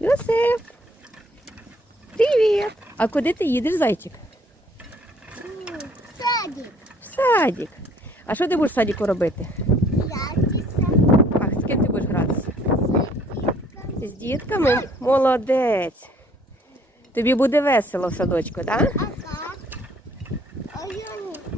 Йосип! Привіт! А куди ти їдеш, зайчик? В садик. В садик. А що ти будеш в садіку робити? Гратися. А з ким ти будеш гратися? З дітками. З дітками? Молодець. Тобі буде весело в садочку, так? Да? А як? А я